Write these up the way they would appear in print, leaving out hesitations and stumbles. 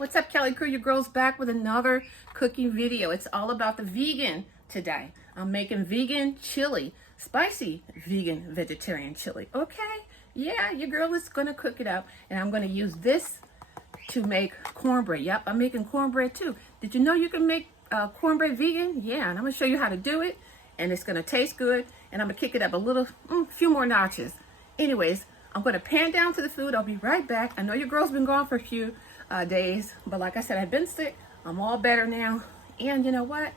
What's up, Cali crew? Your girl's back with another cooking video. It's all about the vegan today. I'm making vegan chili, spicy vegan vegetarian chili. Okay, yeah, your girl is gonna cook it up, and I'm gonna use this to make cornbread. Yep, I'm making cornbread too. Did you know you can make cornbread vegan? Yeah, and I'm gonna show you how to do it, and it's gonna taste good, and I'm gonna kick it up a little, few more notches. Anyways, I'm gonna pan down to the food. I'll be right back. I know your girl's been gone for a few days, but like I said, I've been sick. I'm all better now, and you know what?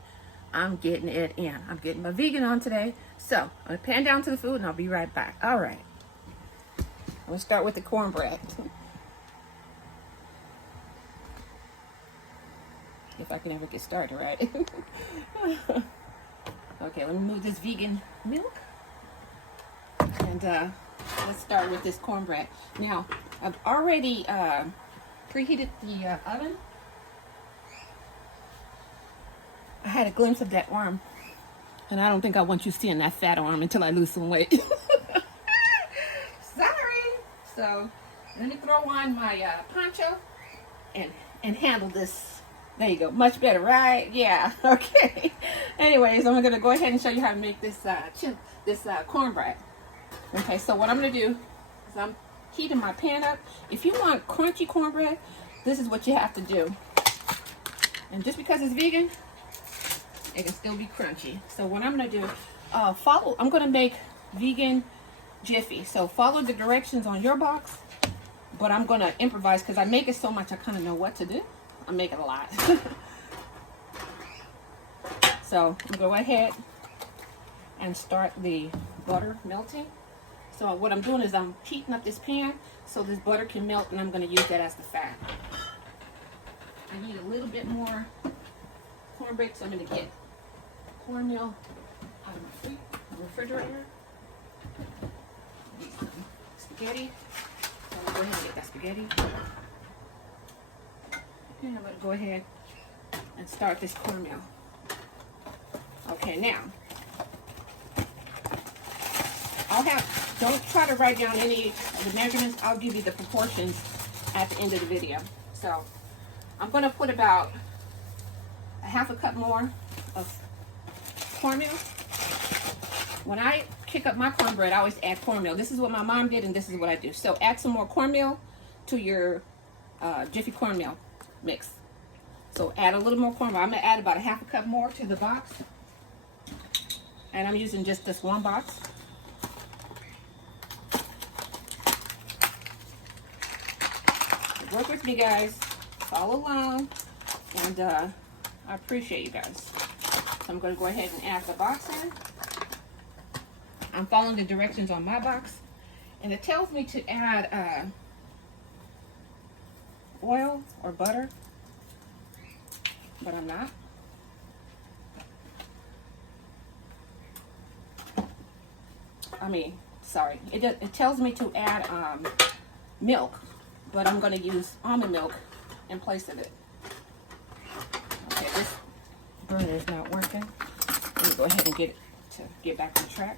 I'm getting it in. I'm getting my vegan on today. So I'm gonna pan down to the food, and I'll be right back. All right. I'm gonna start with the cornbread. If I can ever get started, right? Okay, let me move this vegan milk, and let's start with this cornbread. Now, I've already preheated the oven. I had a glimpse of that arm, and I don't think I want you seeing that fat arm until I lose some weight. Sorry. So let me throw on my poncho and handle this. There you go. Much better, right? Yeah. Okay. Anyways, I'm going to go ahead and show you how to make this cornbread. Okay, so what I'm going to do is I'm heating my pan up. If you want crunchy cornbread, this is what you have to do. And just because it's vegan, it can still be crunchy. So what I'm going to do, I'm going to make vegan Jiffy. So follow the directions on your box, but I'm going to improvise because I make it so much I kind of know what to do. I make it a lot. So I'm going to go ahead and start the butter melting. So what I'm doing is I'm heating up this pan so this butter can melt, and I'm going to use that as the fat. I need a little bit more cornbread, so I'm going to get cornmeal out of my refrigerator. Need some spaghetti. So I'm going to go ahead and get that spaghetti. And I'm going to go ahead and start this cornmeal. Okay, now, don't try to write down any of the measurements. I'll give you the proportions at the end of the video. So, I'm going to put about a half a cup more of cornmeal. When I kick up my cornbread, I always add cornmeal. This is what my mom did, and this is what I do. So, add some more cornmeal to your Jiffy cornmeal mix. So add a little more cornmeal. I'm going to add about a half a cup more to the box. And I'm using just this one box. Work with me, guys. Follow along. And I appreciate you guys. So I'm going to go ahead and add the box in. I'm following the directions on my box. And it tells me to add oil or butter, but I'm not. Sorry. It tells me to add milk, but I'm going to use almond milk in place of it. Okay, this burner is not working. Let me go ahead and get back on track.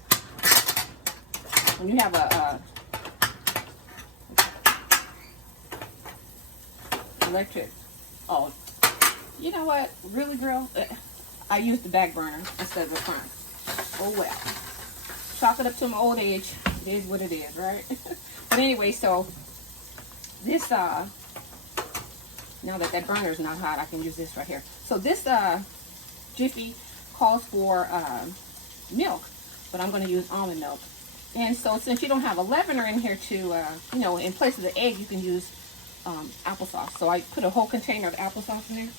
When you have a electric, oh, you know what, really, girl, I use the back burner instead of the front. Oh well, chalk it up to my old age. It is what it is, right? But anyway, so this now that burner is not hot, I can use this right here. So this Jiffy calls for milk, but I'm going to use almond milk. And so since you don't have a leavener in here to in place of the egg, you can use applesauce. So I put a whole container of applesauce in there.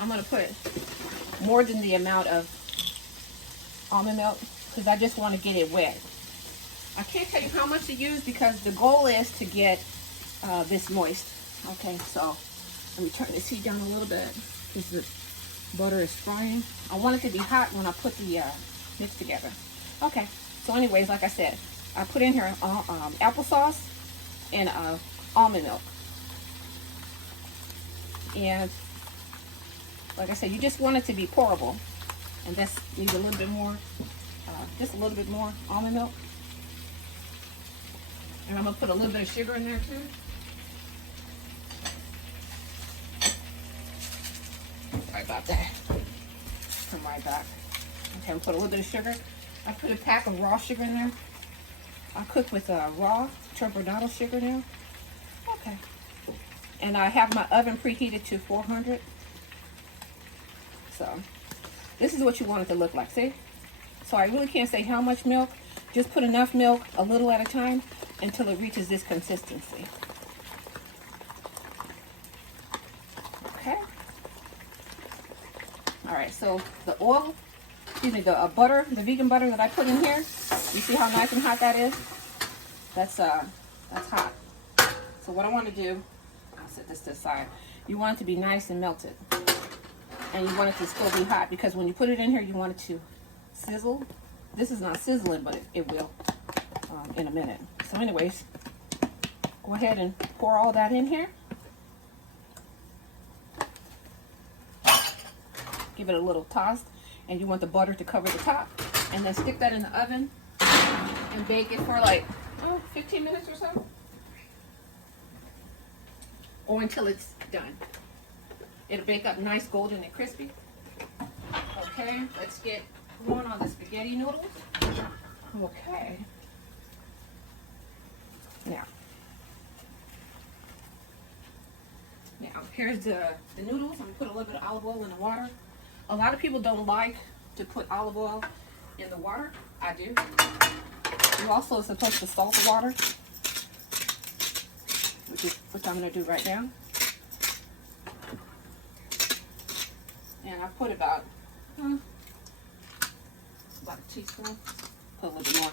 I'm going to put more than the amount of almond milk because I just want to get it wet. I can't tell you how much to use because the goal is to get this moist. Okay, so let me turn this heat down a little bit because the butter is frying. I want it to be hot when I put the mix together. Okay, so anyways, like I said, I put in here applesauce and almond milk. And like I said, you just want it to be pourable. And this needs a little bit more, just a little bit more almond milk. And I'm going to put a little bit of sugar in there too. Sorry about that. Come right back. Okay, I'll put a little bit of sugar. I put a pack of raw sugar in there. I cook with raw turbinado sugar now. Okay. And I have my oven preheated to 400. So, this is what you want it to look like, see? So I really can't say how much milk. Just put enough milk, a little at a time, until it reaches this consistency. Okay. All right, so the oil, excuse me, the butter, the vegan butter that I put in here, you see how nice and hot that is? That's hot. So what I want to do, I'll set this to the side. You want it to be nice and melted. And you want it to still be hot, because when you put it in here, you want it to sizzle. This is not sizzling, but it will in a minute. So anyways, go ahead and pour all that in here. Give it a little toss, and you want the butter to cover the top, and then stick that in the oven and bake it for like 15 minutes or so, or until it's done. It'll bake up nice, golden, and crispy. Okay, let's get going on the spaghetti noodles. Okay. Now here's the noodles. I'm gonna put a little bit of olive oil in the water. A lot of people don't like to put olive oil in the water. I do. You're also supposed to salt the water, which I'm gonna do right now. And I put about a teaspoon. Put a little bit more.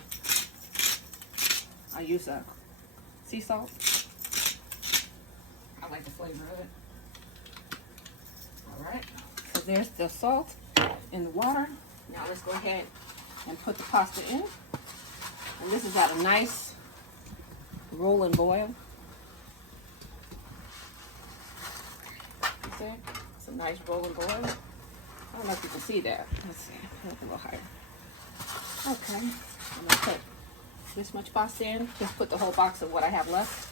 I use sea salt. I like the flavor of it. All right. So there's the salt in the water. Now let's go ahead and put the pasta in. And this is at a nice rolling boil. You see? It's a nice rolling boil. I don't know if you can see that. Let's see. Put it a little higher. Okay. I'm going to put this much pasta in. Just put the whole box of what I have left.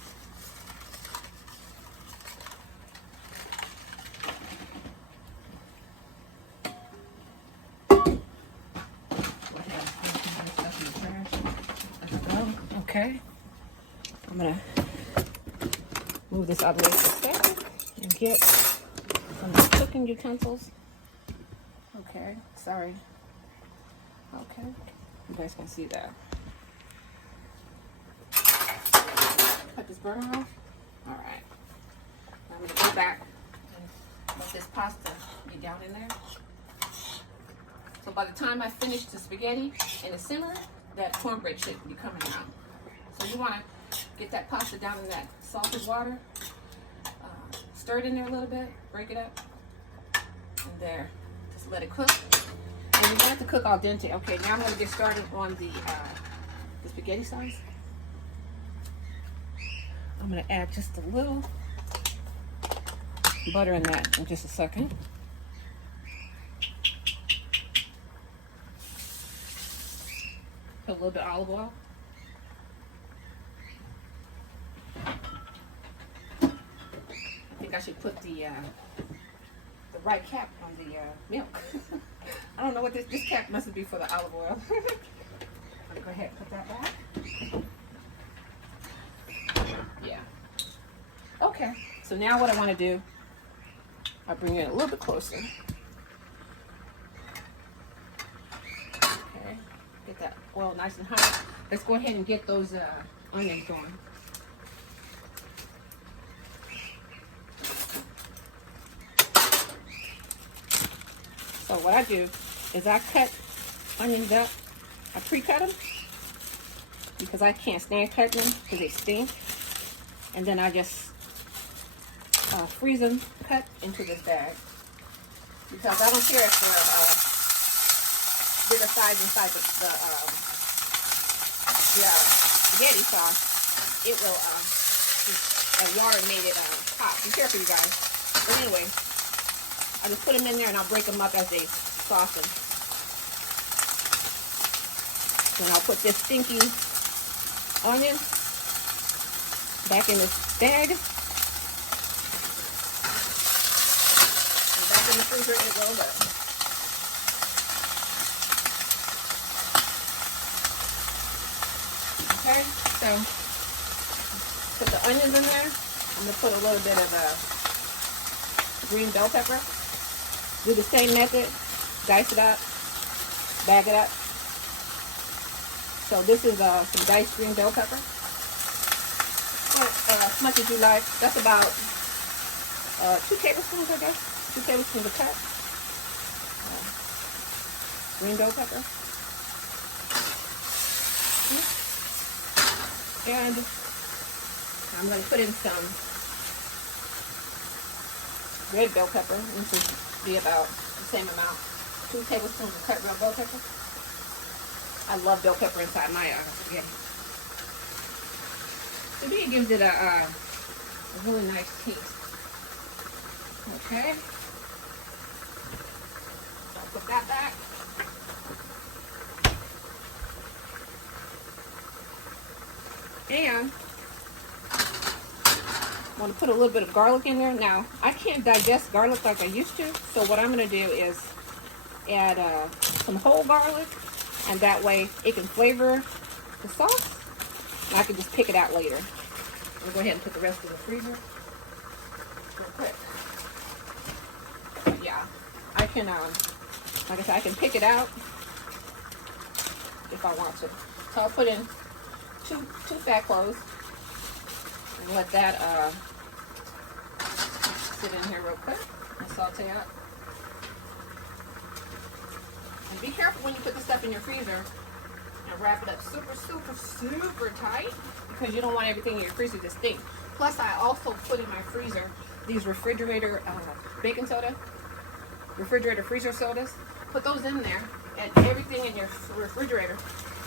Okay, I'm gonna move this out of the way for a second and get some cooking utensils. Okay, sorry. Okay, you guys can see that. Cut this burner off. All right, now I'm gonna go back and let this pasta be down in there. So by the time I finish the spaghetti and the simmer, that cornbread should be coming out. So you want to get that pasta down in that salted water, stir it in there a little bit, break it up, and there, just let it cook. And you want it to cook al dente. Okay, now I'm going to get started on the spaghetti sauce. I'm going to add just a little butter in that in just a second. Put a little bit of olive oil. I think I should put the right cap on the milk. I don't know what this cap must be for the olive oil. I'm gonna go ahead and put that back. Yeah. Okay. So now what I want to do, I'll bring it a little bit closer. Okay. Get that oil nice and hot. Let's go ahead and get those onions going. So what I do is I cut onions up. I pre-cut them because I can't stand cutting them because they stink. And then I just freeze them, cut into this bag. Because I don't care if they're bigger size inside the spaghetti sauce. It will, water made it hot. Be careful, you guys. But anyway, I just put them in there and I'll break them up as they soften. Then I'll put this stinky onion back in this bag. And back in the refrigerate it a little bit. Okay, so put the onions in there. I'm going to put a little bit of green bell pepper. Do the same method. Dice it up. Bag it up. So this is some diced green bell pepper. As much as you like. That's about 2 tablespoons, I guess. 2 tablespoons of cut. Green bell pepper. And I'm going to put in some red bell pepper. This will be about the same amount. 2 tablespoons of cut red bell pepper. I love bell pepper inside my spaghetti. To me, it gives it a really nice taste. Okay. I'll put that back. And I want to put a little bit of garlic in there. Now, I can't digest garlic like I used to, so what I'm going to do is add some whole garlic, and that way it can flavor the sauce, and I can just pick it out later. I'll go ahead and put the rest in the freezer real quick. Yeah, I can, like I said, I can pick it out if I want to. So I'll put in two fat cloves and let that sit in here real quick and saute up. And be careful when you put the stuff in your freezer and wrap it up super, super, super tight, because you don't want everything in your freezer to stink. Plus, I also put in my freezer these refrigerator baking soda, refrigerator freezer sodas. Put those in there, and everything in your refrigerator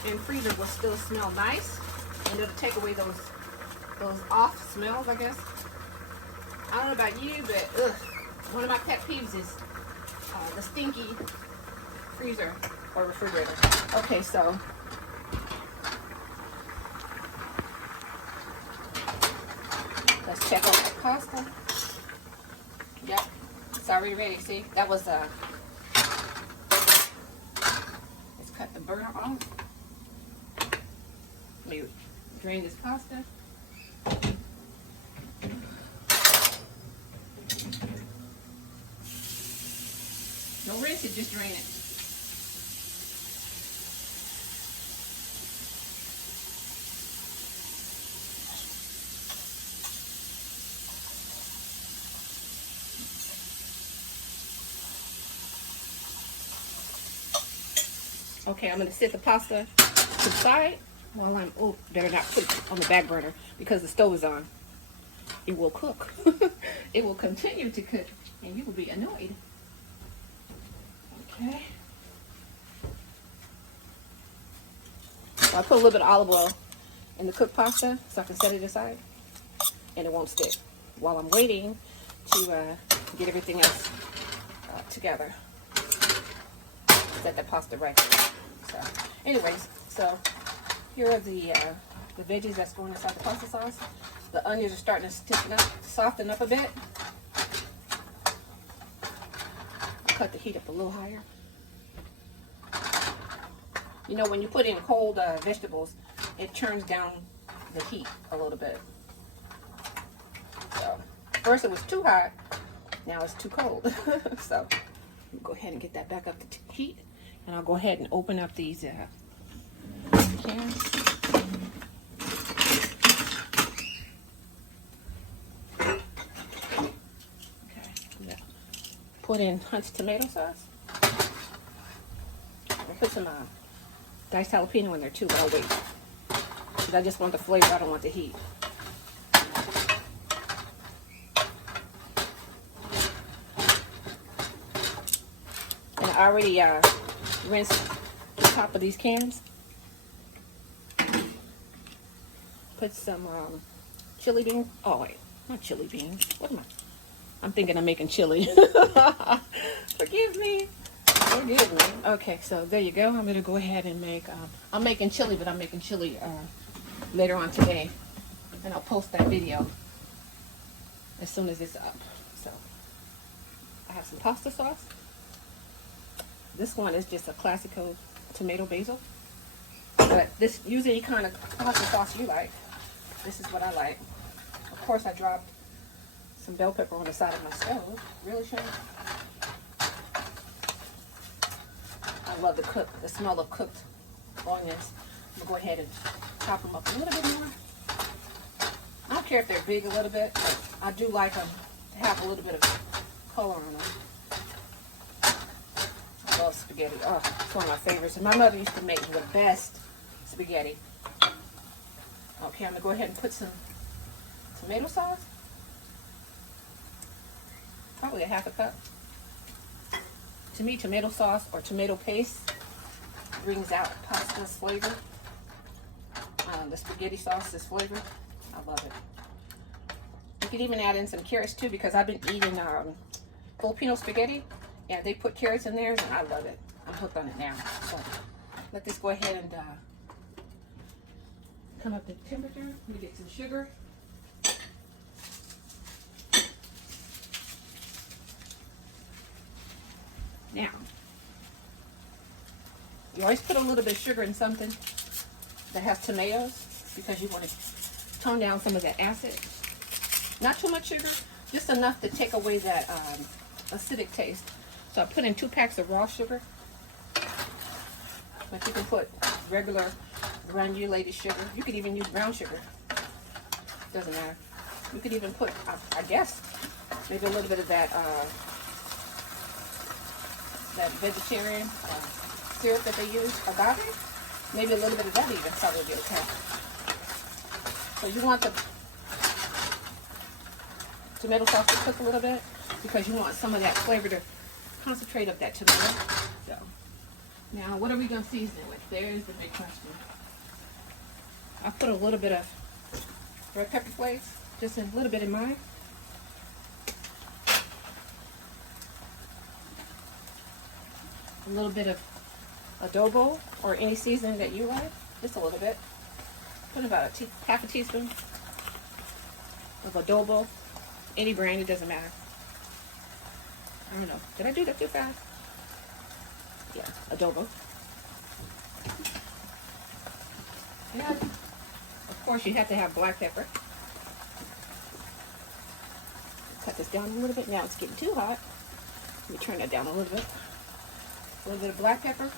and freezer will still smell nice, and it'll take away those off smells, I guess. I don't know about you, but one of my pet peeves is the stinky freezer or refrigerator. Okay, so let's check out the pasta. Yep, it's already ready. See, that was let's cut the burner off. Let me drain this pasta. Don't rinse it, just drain it. Okay, I'm going to set the pasta to the side while I'm, better not put it on the back burner because the stove is on. It will cook. It will continue to cook, and you will be annoyed. Okay. So I put a little bit of olive oil in the cooked pasta so I can set it aside, and it won't stick while I'm waiting to get everything else together. Set that pasta right there. So, anyways, so here are the veggies that's going inside the pasta sauce. The onions are starting to stiffen up, soften up a bit. Cut the heat up a little higher. You know, when you put in cold vegetables, it turns down the heat a little bit. So, first it was too hot, now it's too cold. So, go ahead and get that back up to heat, and I'll go ahead and open up these cans. Put in Hunt's tomato sauce. I'll put some diced jalapeno in there too, but I'll wait. Because I just want the flavor, I don't want the heat. And I already rinsed the top of these cans. Put some chili beans. Oh wait, not chili beans. What am I? I'm thinking I'm making chili. Forgive me. Forgive me. Okay, so there you go. I'm going to go ahead and make, I'm making chili, but I'm making chili later on today. And I'll post that video as soon as it's up. So, I have some pasta sauce. This one is just a classical tomato basil. But this, use any kind of pasta sauce you like. This is what I like. Of course, I dropped some bell pepper on the side of my stove. Really, Shane? I love the smell of cooked onions. I'm going to go ahead and chop them up a little bit more. I don't care if they're big a little bit, but I do like them to have a little bit of color on them. I love spaghetti. Oh, it's one of my favorites. And my mother used to make the best spaghetti. Okay, I'm going to go ahead and put some tomato sauce. Probably a half a cup. To me, tomato sauce or tomato paste brings out pasta's flavor. The spaghetti sauce is flavored. I love it. You could even add in some carrots too, because I've been eating Filipino spaghetti, and they put carrots in theirs, and I love it. I'm hooked on it now. So let this go ahead and come up to temperature. Let me get some sugar. Now, you always put a little bit of sugar in something that has tomatoes because you want to tone down some of that acid. Not too much sugar, just enough to take away that acidic taste. So I put in 2 packs of raw sugar, but you can put regular granulated sugar. You could even use brown sugar. Doesn't matter. You could even put, I guess, maybe a little bit of that that vegetarian syrup that they use, agave. Maybe a little bit of that even probably be okay. So you want the tomato sauce to cook a little bit because you want some of that flavor to concentrate up that tomato. So now what are we going to season it with? There's the big question. I put a little bit of red pepper flakes, just a little bit in mine. A little bit of adobo or any seasoning that you like, just a little bit. Put about half a teaspoon of adobo, any brand, it doesn't matter. I don't know, did I do that too fast? Yeah, adobo. And of course you have to have black pepper. Cut this down a little bit. Now it's getting too hot. Let me turn that down a little bit. A little bit of black pepper.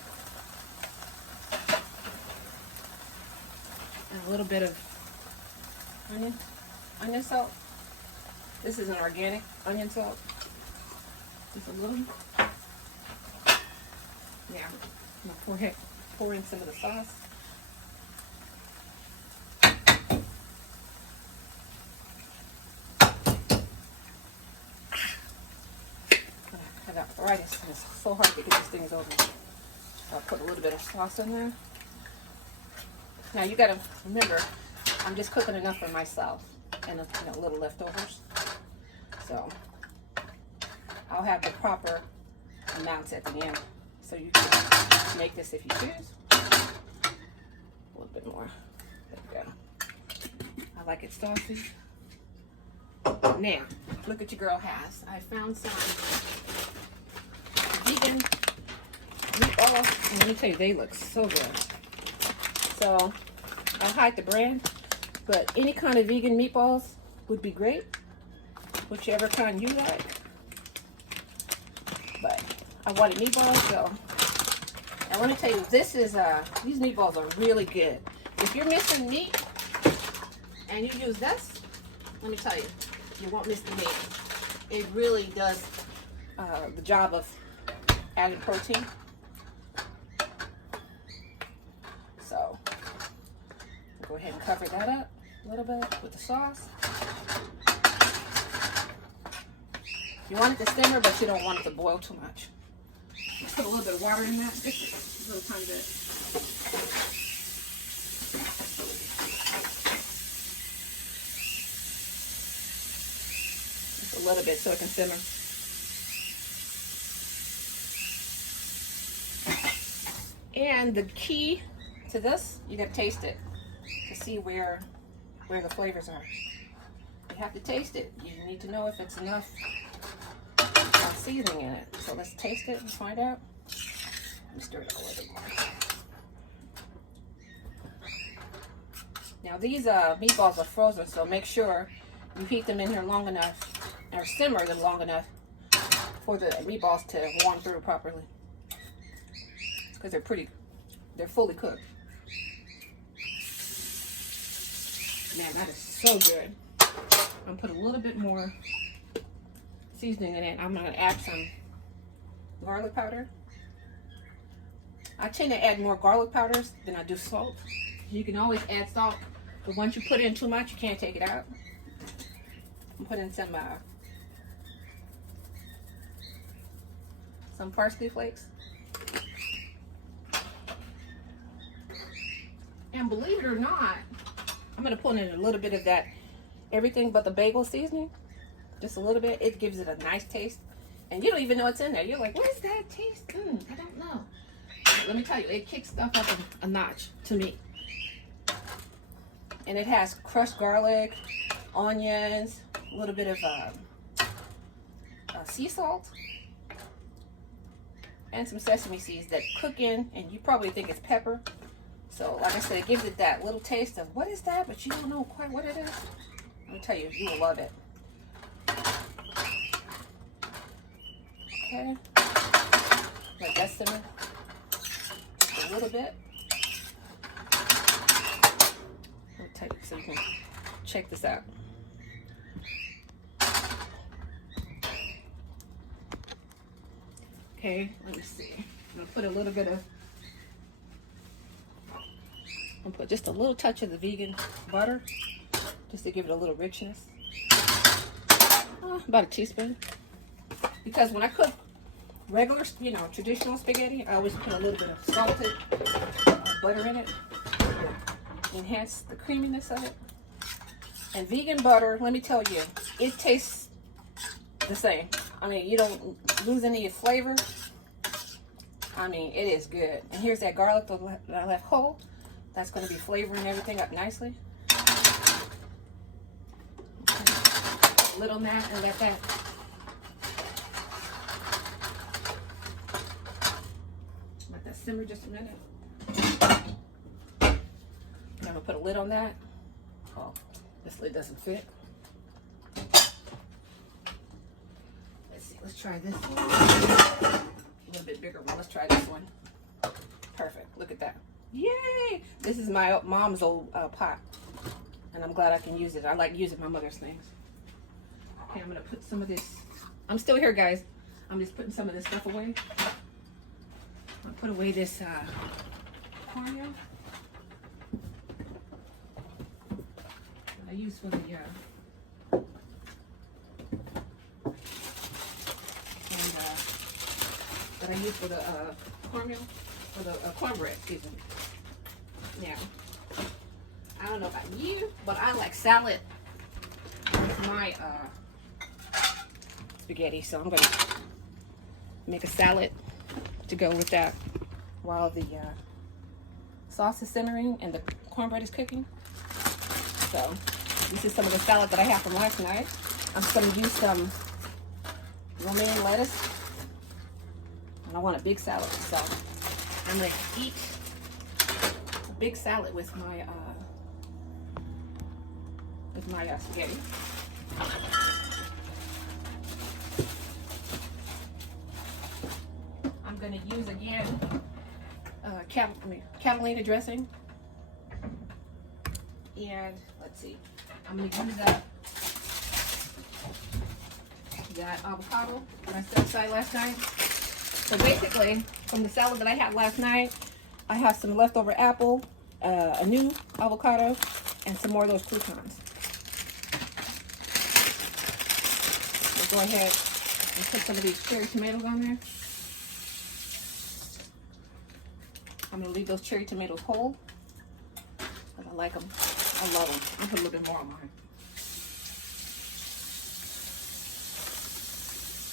And a little bit of onion salt. This is an organic onion salt. Just a little. Now, I'm going to pour in some of the sauce. I have arthritis and it's so hard to get these things over. So I'll put a little bit of sauce in there. Now you got to remember, I'm just cooking enough for myself and a little leftovers. So I'll have the proper amounts at the end. So you can make this if you choose. A little bit more. There we go. I like it saucy. Now, look what your girl has. I found some vegan meatballs, and let me tell you, they look so good. So I'll hide the brand, but any kind of vegan meatballs would be great, whichever kind you like. But I wanted meatballs, so. And let me tell you, this is these meatballs are really good. If you're missing meat and you use this, let me tell you, you won't miss the meat. It really does the job of adding protein. So go ahead and cover that up a little bit with the sauce. You want it to simmer, but you don't want it to boil too much. Let's put a little bit of water in that, just a little tiny bit. Just a little bit so it can simmer. And the key to this, you got to taste it to see where the flavors are. You have to taste it. You need to know if it's enough seasoning in it. So let's taste it and find out. Let me stir it a little bit more. Now these meatballs are frozen, so make sure you heat them in here long enough, or simmer them long enough for the meatballs to warm through properly. Because they're fully cooked. Man, that is so good. I'm gonna put a little bit more seasoning in it. I'm gonna add some garlic powder. I tend to add more garlic powders than I do salt. You can always add salt, but once you put in too much, you can't take it out. I'm putting some parsley flakes. And believe it or not, I'm gonna put in a little bit of that everything but the bagel seasoning. Just a little bit. It gives it a nice taste. And you don't even know it's in there. You're like, what is that taste? I don't know. But let me tell you, it kicks stuff up a notch to me. And it has crushed garlic, onions, a little bit of sea salt, and some sesame seeds that cook in, and you probably think it's pepper. So like I said, it gives it that little taste of what is that, but you don't know quite what it is. Let me tell you, you will love it. Okay, let that simmer a little bit. Let me tell you so you can check this out. Okay, let me see. I'm gonna put a little bit of, I'm gonna put just a little touch of the vegan butter, just to give it a little richness. About a teaspoon. Because when I cook regular, traditional spaghetti, I always put a little bit of salted butter in it to enhance the creaminess of it. And vegan butter, let me tell you, it tastes the same. I mean, you don't lose any flavor. I mean, it is good. And here's that garlic that I left whole. That's going to be flavoring everything up nicely. Lid on that and let that. Let that simmer just a minute. I'm going to put a lid on that. Oh, this lid doesn't fit. Let's try this one. A little bit bigger one. Let's try this one. Perfect. Look at that. Yay! This is my mom's old pot. And I'm glad I can use it. I like using my mother's things. Okay, I'm going to put some of this. I'm still here, guys. I'm just putting some of this stuff away. I'm going to put away this cornmeal that I use for the that I use for the cornmeal, for the cornbread, excuse me. Now, I don't know about you, but I like salad with my spaghetti, so I'm gonna make a salad to go with that while the sauce is simmering and the cornbread is cooking. So, this is some of the salad that I have from last night. I'm just gonna use some romaine lettuce. And I want a big salad, so I'm going to eat a big salad with my spaghetti. I'm going to use again Cali dressing, and let's see, I'm going to use that avocado that I set aside last night. So basically, from the salad that I had last night, I have some leftover apple, a new avocado, and some more of those croutons. We'll go ahead and put some of these cherry tomatoes on there. I'm going to leave those cherry tomatoes whole, because I like them. I love them. I'll put a little bit more on mine.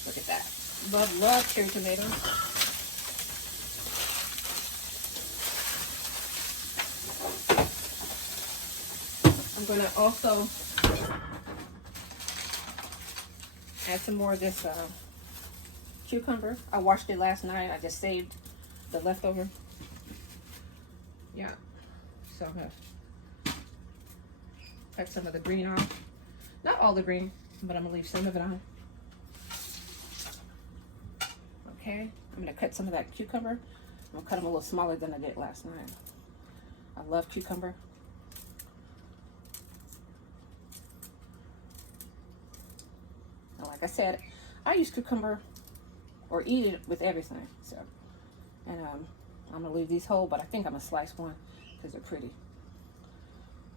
Look at that. Love cherry tomatoes. I'm going to also add some more of this cucumber. I washed it last night. I just saved the leftover. Yeah. So I'm going to cut some of the green off. Not all the green, but I'm going to leave some of it on. Okay. I'm going to cut some of that cucumber. I'm going to cut them a little smaller than I did last night. I love cucumber. And like I said, I use cucumber or eat it with everything. So, and I'm gonna leave these whole, but I think I'm gonna slice one because they're pretty.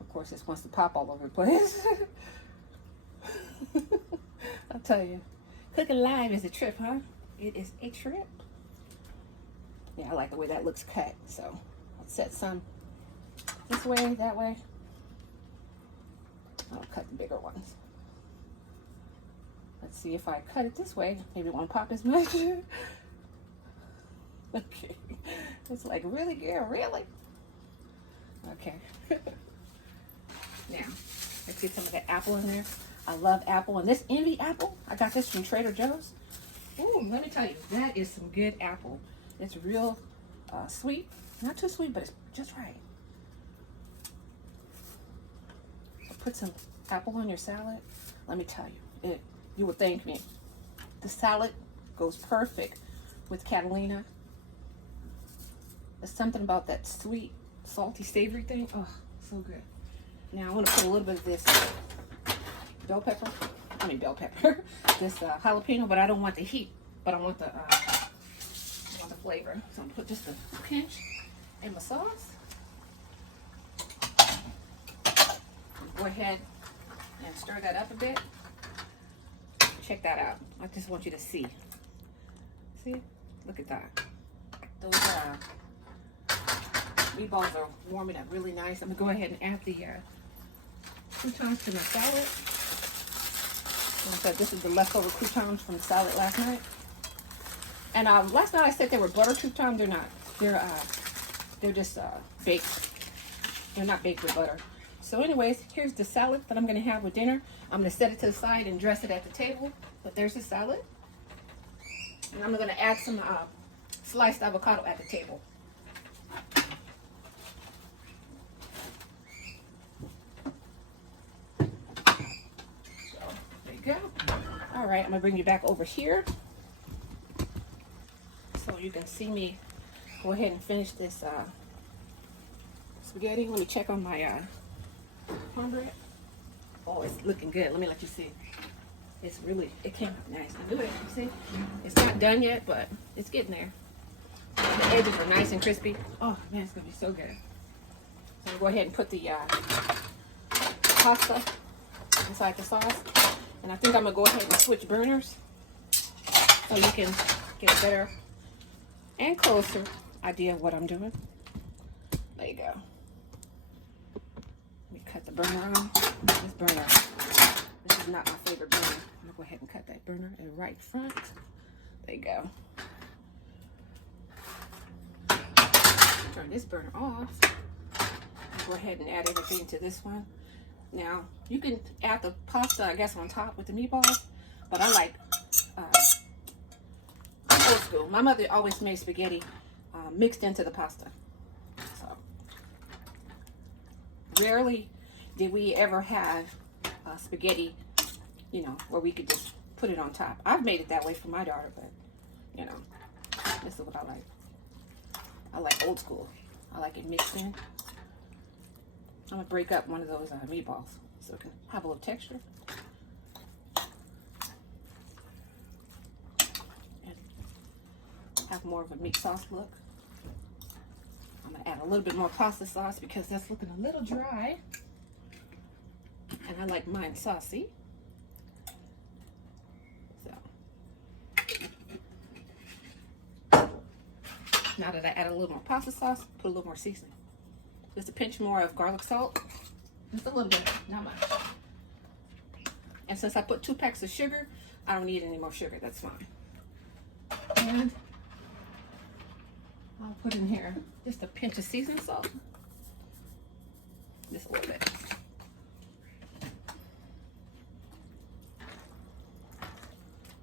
Of course, this wants to pop all over the place. I'll tell you, cooking live is a trip, huh? It is a trip. Yeah, I like the way that looks cut. So I'll set some this way, that way. I'll cut the bigger ones. Let's see if I cut it this way, maybe it won't pop as much. Okay. It's like, really, girl, really? Okay. Now, let's get some of that apple in there. I love apple, and this Envy apple, I got this from Trader Joe's. Ooh, let me tell you, that is some good apple. It's real sweet. Not too sweet, but it's just right. Put some apple on your salad. Let me tell you, you would thank me. The salad goes perfect with Catalina. There's something about that sweet, salty, savory thing. Oh, so good. Now I want to put a little bit of this bell pepper. This jalapeno, but I don't want the heat. But I want the flavor. So I'm gonna put just a pinch in my sauce. Go ahead and stir that up a bit. Check that out. I just want you to see. See? Look at that. Those meatballs are warming up really nice. I'm gonna go ahead and add the croutons to my salad. So this is the leftover croutons from the salad last night. And last night I said they were butter croutons. They're not. They're just baked. They're not baked with butter. So anyways, here's the salad that I'm going to have with dinner. I'm going to set it to the side and dress it at the table. But there's the salad. And I'm going to add some sliced avocado at the table. So, there you go. All right, I'm going to bring you back over here. So you can see me go ahead and finish this spaghetti. Let me check on my cornbread. Oh, it's looking good. Let me let you see. It's really, it came out nice. I knew it. You see? It's not done yet, but it's getting there. The edges are nice and crispy. Oh, man, it's going to be so good. So I'm going to go ahead and put the pasta inside the sauce. And I think I'm going to go ahead and switch burners so you can get a better and closer idea of what I'm doing. There you go. Cut the burner on. This burner, this is not my favorite burner. I'm gonna go ahead and cut that burner in right front. There you go. Turn this burner off. Go ahead and add everything to this one. Now, you can add the pasta, I guess, on top with the meatballs, but I like old school. My mother always made spaghetti mixed into the pasta. So, rarely did we ever have spaghetti, you know, where we could just put it on top. I've made it that way for my daughter, but, you know, this is what I like. I like old school. I like it mixed in. I'm going to break up one of those meatballs so it can have a little texture. And have more of a meat sauce look. I'm going to add a little bit more pasta sauce because that's looking a little dry. And I like mine saucy. So. Now that I add a little more pasta sauce, put a little more seasoning. Just a pinch more of garlic salt. Just a little bit, not much. And since I put 2 packs of sugar, I don't need any more sugar, that's fine. And I'll put in here just a pinch of seasoning salt. Just a little bit.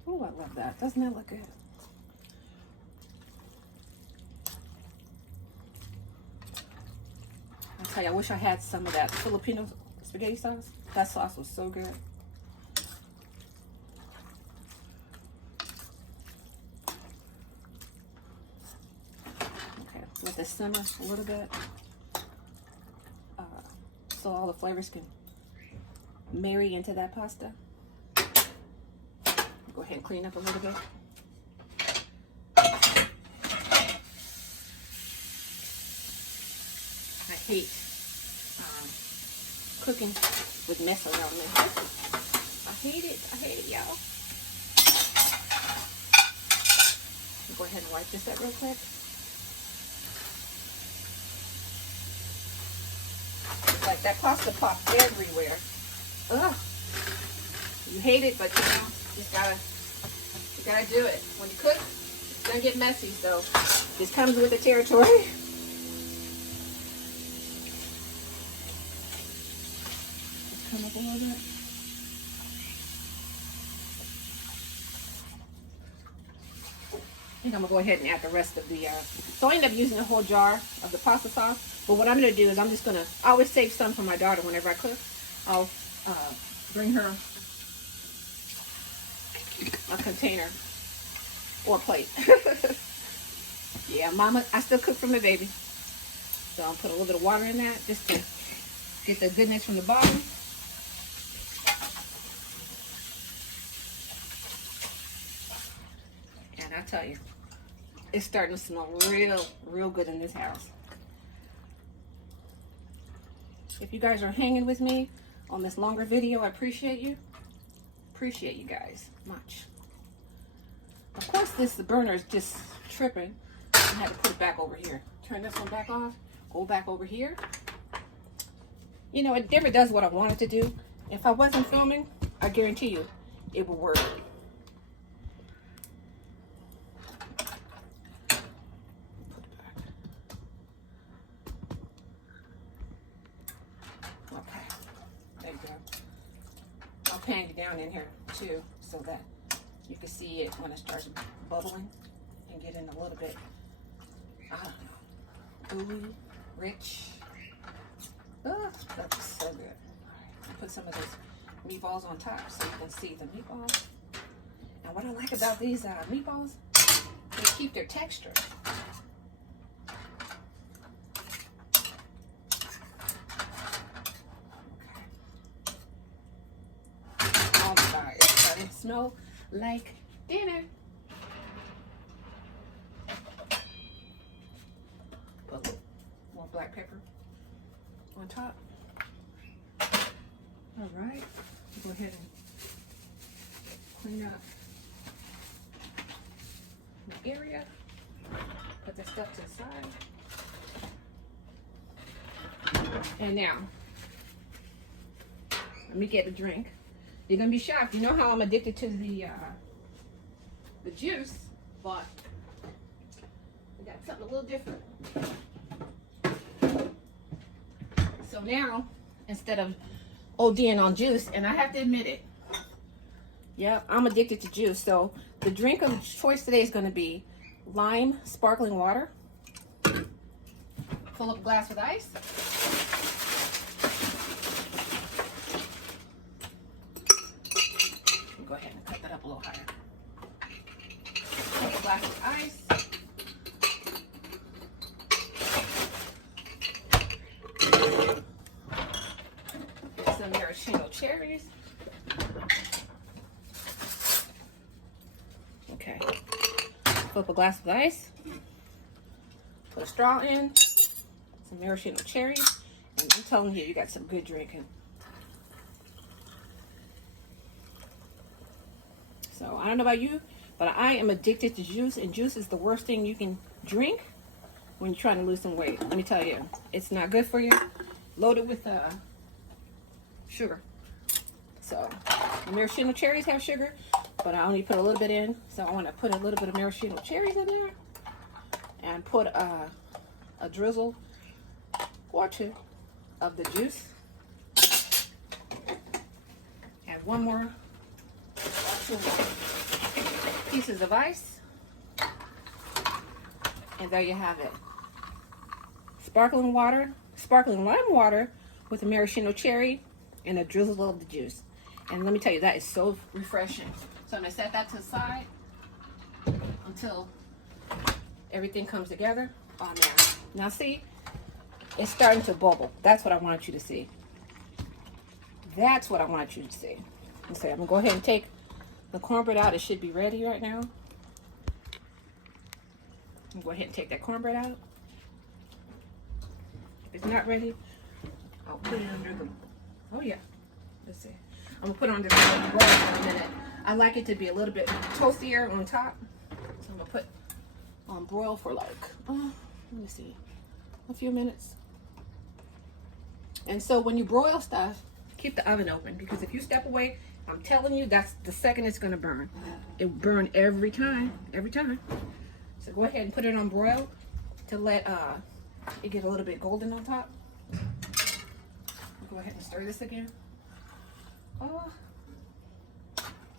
Oh, I love that. Doesn't that look good? tell you, I wish I had some of that Filipino spaghetti sauce. That sauce was so good. Okay, let this simmer a little bit. So all the flavors can marry into that pasta. Go ahead and clean up a little bit. I hate cooking with mess around me. I hate it, y'all. Go ahead and wipe this up real quick. Like that pasta popped everywhere. Ugh. You hate it, but you know, you gotta do it. When you cook, it's gonna get messy, so this comes with the territory. Just come up a little bit. I think I'm gonna go ahead and add the rest of the, so I end up using a whole jar of the pasta sauce. But what I'm gonna do is I always save some for my daughter whenever I cook. I'll bring her a container or a plate. Yeah, mama, I still cook for my baby. So I'll put a little bit of water in that just to get the goodness from the bottom. And I tell you, it's starting to smell real good in this house. If you guys are hanging with me on this longer video, I appreciate you. Appreciate you guys much. Of course, the burner is just tripping. I had to put it back over here. Turn this one back off. Go back over here. You know, it never does what I want it to do. If I wasn't filming, I guarantee you it would work. Pan it down in here too, so that you can see it when it starts bubbling and getting a little bit, I don't know, ooey, rich. Oh, that's so good. All right, put some of those meatballs on top so you can see the meatballs. And what I like about these meatballs, they keep their texture. Smell like dinner. Put a little more black pepper on top. All right, go ahead and clean up the area. Put the stuff to the side. And now, let me get a drink. You're gonna be shocked. You know how I'm addicted to the juice, but we got something a little different. So now, instead of ODing on juice, and I have to admit it, yeah, I'm addicted to juice. So the drink of choice today is gonna be lime sparkling water. Fill up a glass with ice. Go ahead and cut that up a little higher. Take a glass of ice. Get some maraschino cherries. Okay. Fill up a glass of ice. Put a straw in. Some maraschino cherries. And I'm telling you, you got some good drinking. So I don't know about you, but I am addicted to juice, and juice is the worst thing you can drink when you're trying to lose some weight. Let me tell you, it's not good for you. Loaded with sugar. So the maraschino cherries have sugar, but I only put a little bit in. So I want to put a little bit of maraschino cherries in there and put a drizzle or two of the juice. Add one more. 2 pieces of ice, and there you have it. Sparkling water sparkling lime water with a maraschino cherry and a drizzle of the juice. And let me tell you, that is so refreshing. So I'm gonna set that to the side until everything comes together. Oh man, now see, it's starting to bubble. That's what I want you to see. That's what I want you to see. And so I'm gonna go ahead and take the cornbread out. It should be ready right now. I'm gonna go ahead and take that cornbread out. If it's not ready, I'll put it under the, oh yeah, let's see. I'm gonna put it under the broil for a minute. I like it to be a little bit toastier on top. So I'm gonna put on broil for like, let me see, a few minutes. And so when you broil stuff, keep the oven open, because if you step away, I'm telling you, that's the second it's gonna burn. It will burn every time, every time. So go ahead and put it on broil to let it get a little bit golden on top. Go ahead and stir this again. Oh,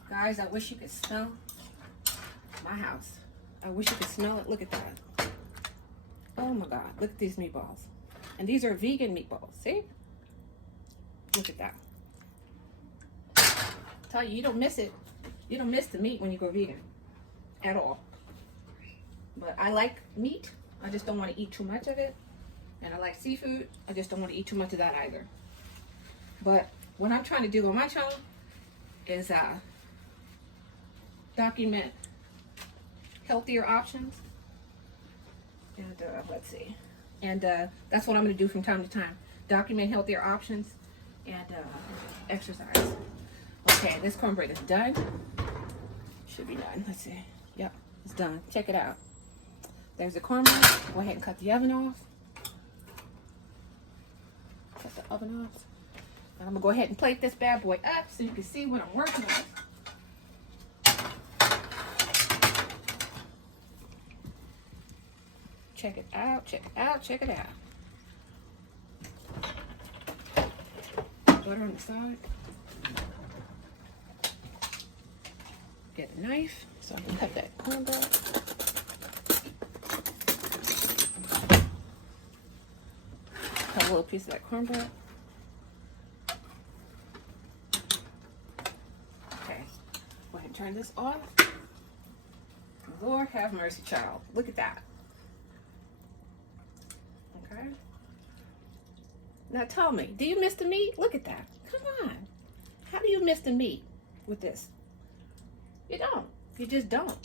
guys, I wish you could smell my house. I wish you could smell it. Look at that. Oh my God, look at these meatballs. And these are vegan meatballs, see? Look at that. I tell you, you don't miss it. You don't miss the meat when you go vegan at all. But I like meat. I just don't want to eat too much of it. And I like seafood. I just don't want to eat too much of that either. But what I'm trying to do on my channel is document healthier options. And let's see. And that's what I'm going to do from time to time. Document healthier options and exercise. Okay, this cornbread is done. Should be done. Let's see. Yep, it's done. Check it out. There's the cornbread. Go ahead and cut the oven off. Cut the oven off. And I'm going to go ahead and plate this bad boy up so you can see what I'm working with. Check it out, check it out, check it out. Butter on the side. Get a knife so I can cut that cornbread. Cut a little piece of that cornbread. Okay, go ahead and turn this off. Lord have mercy, child. Look at that. Okay. Now tell me, do you miss the meat? Look at that. Come on. How do you miss the meat with this? You don't. You just don't.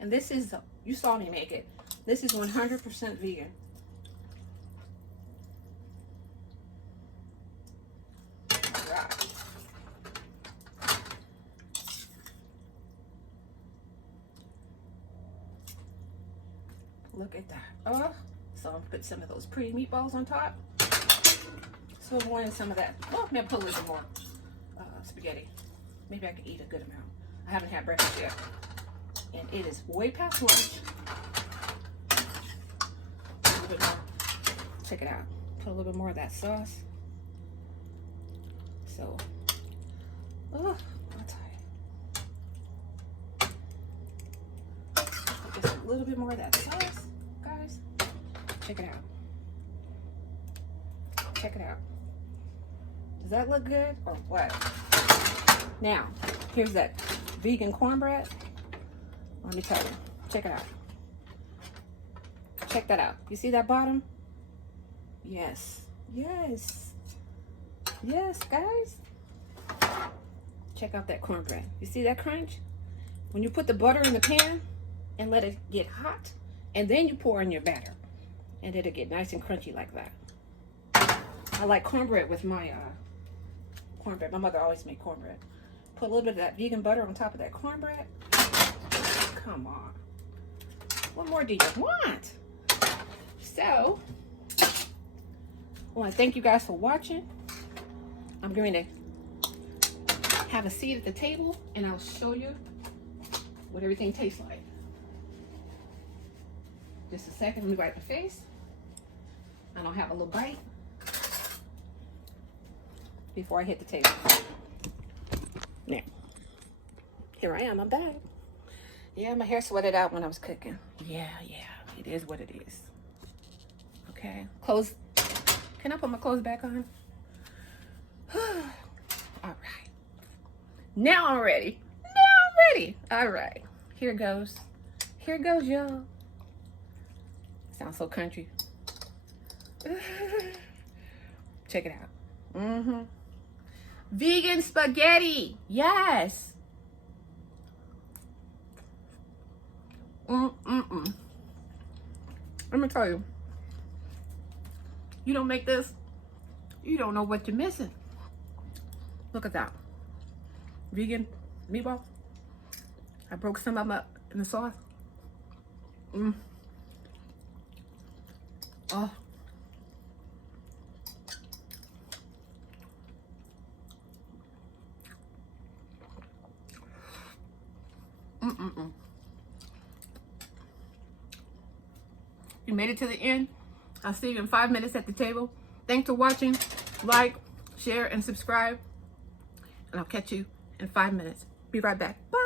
And this is, you saw me make it. This is 100% vegan. Right. Look at that. Oh, so I'm gonna put some of those pretty meatballs on top. So I'm wanting some of that. Oh, maybe put a little bit more spaghetti. Maybe I can eat a good amount. I haven't had breakfast yet, and it is way past lunch. A little bit more. Check it out. Put a little bit more of that sauce. So, oh, I'll tell you. Just a little bit more of that sauce, guys. Check it out. Check it out. Does that look good or what? Now, here's that vegan cornbread. Let me tell you. Check it out. Check that out. You see that bottom? Yes. Yes. Yes, guys. Check out that cornbread. You see that crunch? When you put the butter in the pan and let it get hot, and then you pour in your batter, and it'll get nice and crunchy like that. I like cornbread with my cornbread. My mother always made cornbread. Put a little bit of that vegan butter on top of that cornbread. Come on. What more do you want? So, I want to thank you guys for watching. I'm going to have a seat at the table, and I'll show you what everything tastes like. Just a second, let me wipe my face. And I'll have a little bite before I hit the table. Now, here I am, I'm back. Yeah, my hair sweated out when I was cooking. Yeah, it is what it is. Okay, clothes. Can I put my clothes back on? All right. Now I'm ready. Now I'm ready. All right. Here goes. Here goes, y'all. Sounds so country. Check it out. Vegan spaghetti. Yes. Let me tell you. You don't make this, you don't know what you're missing. Look at that. Vegan meatball. I broke some of them up in the sauce. Oh. You made it to the end. I'll see you in 5 minutes at the table. Thanks for watching. Like, share, and subscribe. And I'll catch you in 5 minutes. Be right back. Bye.